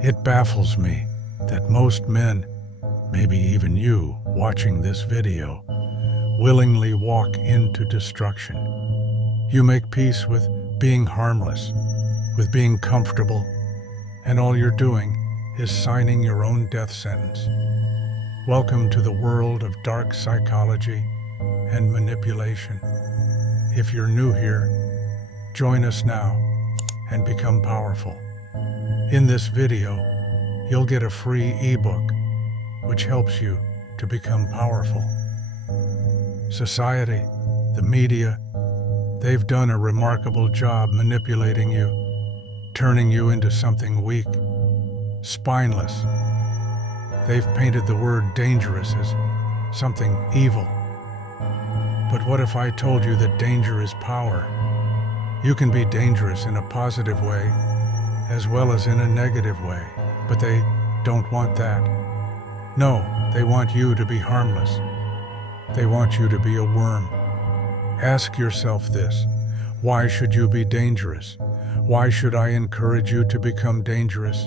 It baffles me that most men, maybe even you watching this video, willingly walk into destruction. You make peace with being harmless, with being comfortable, and all you're doing is signing your own death sentence. Welcome to the world of dark psychology and manipulation. If you're new here, join us now and become powerful. In this video, you'll get a free ebook which helps you to become powerful. Society, the media, they've done a remarkable job manipulating you, turning you into something weak, spineless. They've painted the word dangerous as something evil. But what if I told you that danger is power? You can be dangerous in a positive way as well as in a negative way, but they don't want that. No, they want you to be harmless. They want you to be a worm. Ask yourself this: why should you be dangerous? Why should I encourage you to become dangerous?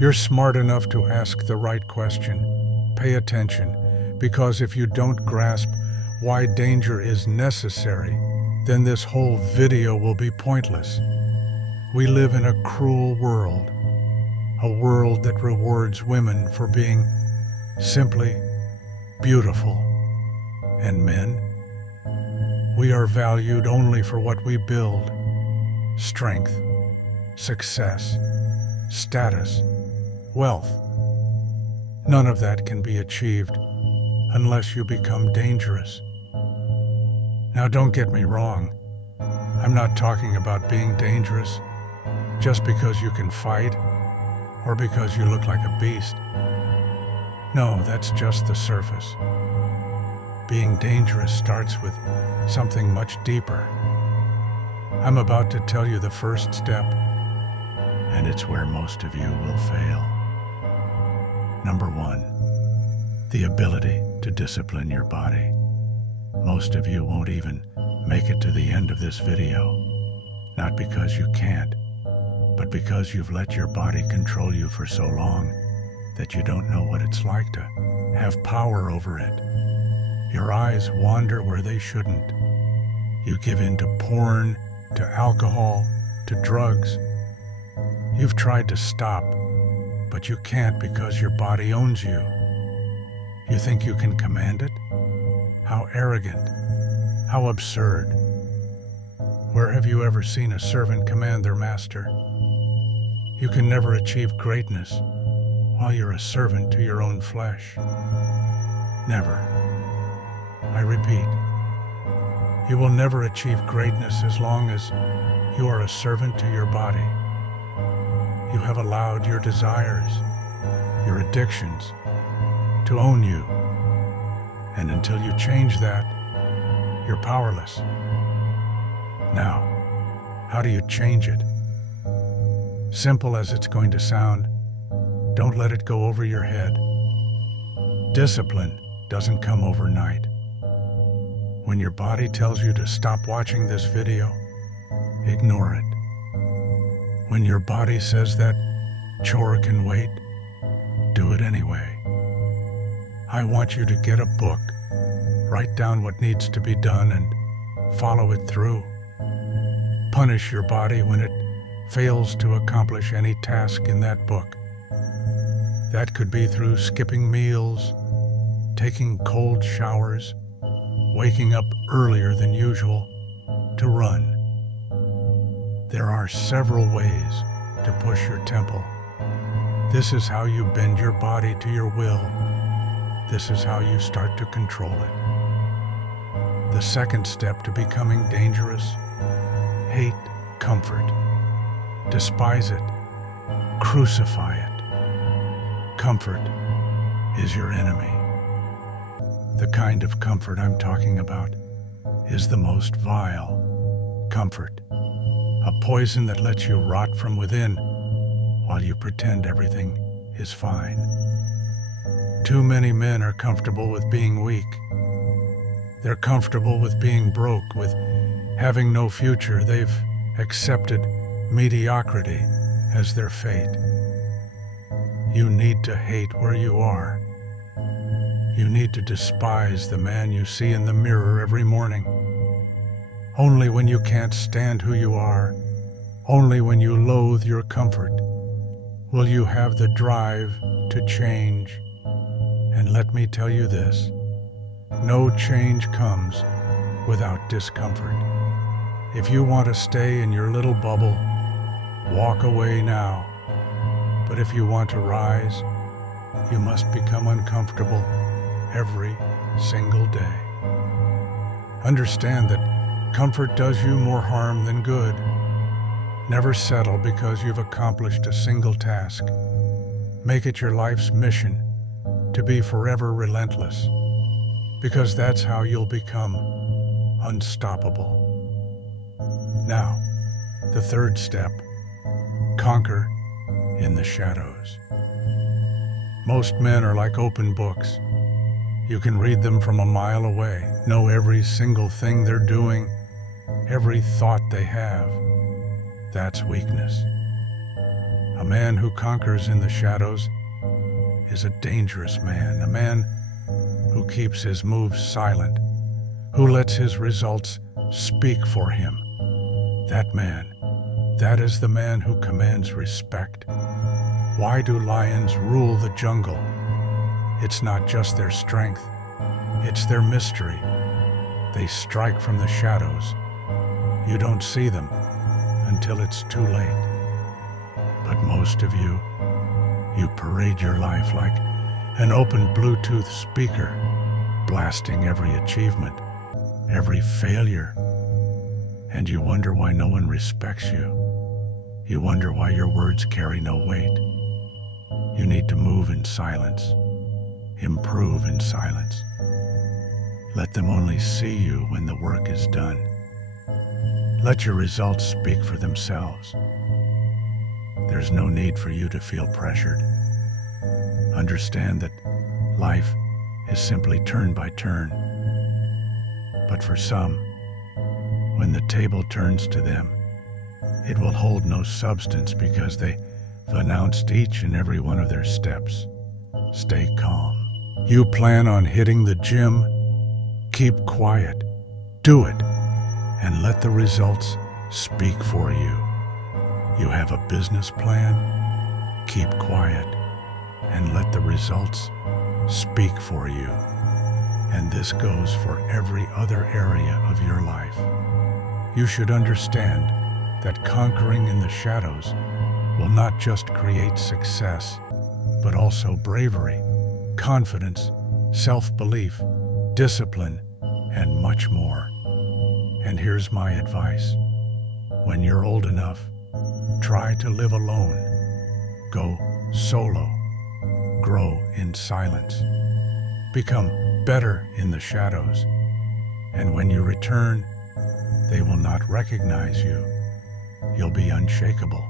You're smart enough to ask the right question. Pay attention, because if you don't grasp why danger is necessary, then this whole video will be pointless. We live in a cruel world, a world that rewards women for being simply beautiful. And men, we are valued only for what we build: strength, success, status, wealth. None of that can be achieved unless you become dangerous. Now, don't get me wrong. I'm not talking about being dangerous just because you can fight or because you look like a beast. No, that's just the surface. Being dangerous starts with something much deeper. I'm about to tell you the first step, and it's where most of you will fail. Number 1, the ability to discipline your body. Most of you won't even make it to the end of this video, not because you can't, but because you've let your body control you for so long that you don't know what it's like to have power over it. Your eyes wander where they shouldn't. You give in to porn, to alcohol, to drugs. You've tried to stop, but you can't because your body owns you. You think you can command it? How arrogant, how absurd. Where have you ever seen a servant command their master? You can never achieve greatness while you're a servant to your own flesh. Never. I repeat, you will never achieve greatness as long as you are a servant to your body. You have allowed your desires, your addictions, to own you. And until you change that, you're powerless. Now, how do you change it? Simple as it's going to sound, don't let it go over your head. Discipline doesn't come overnight. When your body tells you to stop watching this video, ignore it. When your body says that chore can wait, do it anyway. I want you to get a book, write down what needs to be done, and follow it through. Punish your body when it fails to accomplish any task in that book. That could be through skipping meals, taking cold showers, waking up earlier than usual to run. There are several ways to push your tempo. This is how you bend your body to your will. This is how you start to control it. The second step to becoming dangerous: hate comfort. Despise it. Crucify it. Comfort is your enemy. The kind of comfort I'm talking about is the most vile comfort. A poison that lets you rot from within while you pretend everything is fine. Too many men are comfortable with being weak. They're comfortable with being broke, with having no future. They've accepted mediocrity as their fate. You need to hate where you are. You need to despise the man you see in the mirror every morning. Only when you can't stand who you are, only when you loathe your comfort, will you have the drive to change. And let me tell you this, no change comes without discomfort. If you want to stay in your little bubble, walk away now. But if you want to rise, you must become uncomfortable every single day. Understand that comfort does you more harm than good. Never settle because you've accomplished a single task. Make it your life's mission to be forever relentless, because that's how you'll become unstoppable. Now, the third step, conquer in the shadows. Most men are like open books. You can read them from a mile away, know every single thing they're doing, every thought they have. That's weakness. A man who conquers in the shadows is a dangerous man, a man who keeps his moves silent, who lets his results speak for him. That is the man who commands respect. Why do lions rule the jungle? It's not just their strength, it's their mystery. They strike from the shadows. You don't see them until it's too late. But most of you parade your life like an open Bluetooth speaker, blasting every achievement, every failure. And you wonder why no one respects you. You wonder why your words carry no weight. You need to move in silence, improve in silence. Let them only see you when the work is done. Let your results speak for themselves. There's no need for you to feel pressured. Understand that life is simply turn by turn. But for some, when the table turns to them, it will hold no substance because they've announced each and every one of their steps. Stay calm. You plan on hitting the gym? Keep quiet. Do it, and let the results speak for you. You have a business plan? Keep quiet, and let the results speak for you. And this goes for every other area of your life. You should understand that conquering in the shadows will not just create success, but also bravery, confidence, self-belief, discipline, and much more. And here's my advice. When you're old enough, try to live alone. Go solo. Grow in silence. Become better in the shadows. And when you return, they will not recognize you. You'll be unshakable.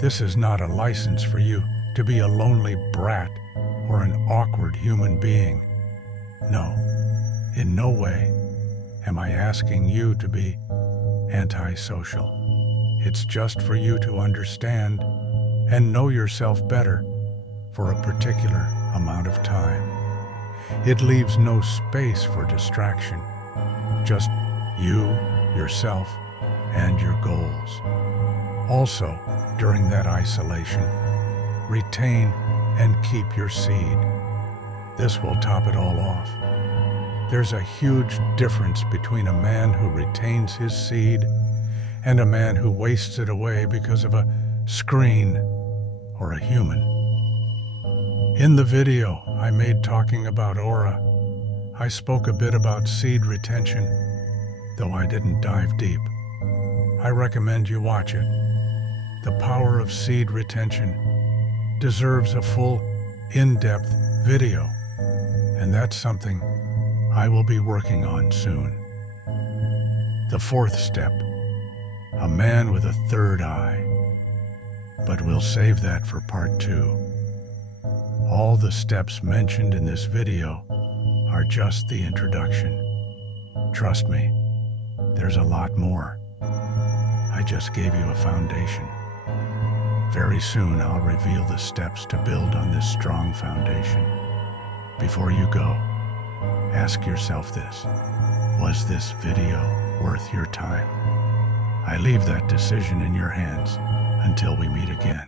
This is not a license for you to be a lonely brat or an awkward human being. No, in no way am I asking you to be antisocial. It's just for you to understand and know yourself better for a particular amount of time. It leaves no space for distraction, just you, yourself, and your goals. Also, during that isolation, retain and keep your seed. This will top it all off. There's a huge difference between a man who retains his seed and a man who wastes it away because of a screen or a human. In the video I made talking about aura, I spoke a bit about seed retention, though I didn't dive deep. I recommend you watch it. The power of seed retention deserves a full, in-depth video, and that's something I will be working on soon. The fourth step, a man with a third eye. But we'll save that for part 2. All the steps mentioned in this video are just the introduction. Trust me, there's a lot more. I just gave you a foundation. Very soon I'll reveal the steps to build on this strong foundation. Before you go, ask yourself this: was this video worth your time? I leave that decision in your hands until we meet again.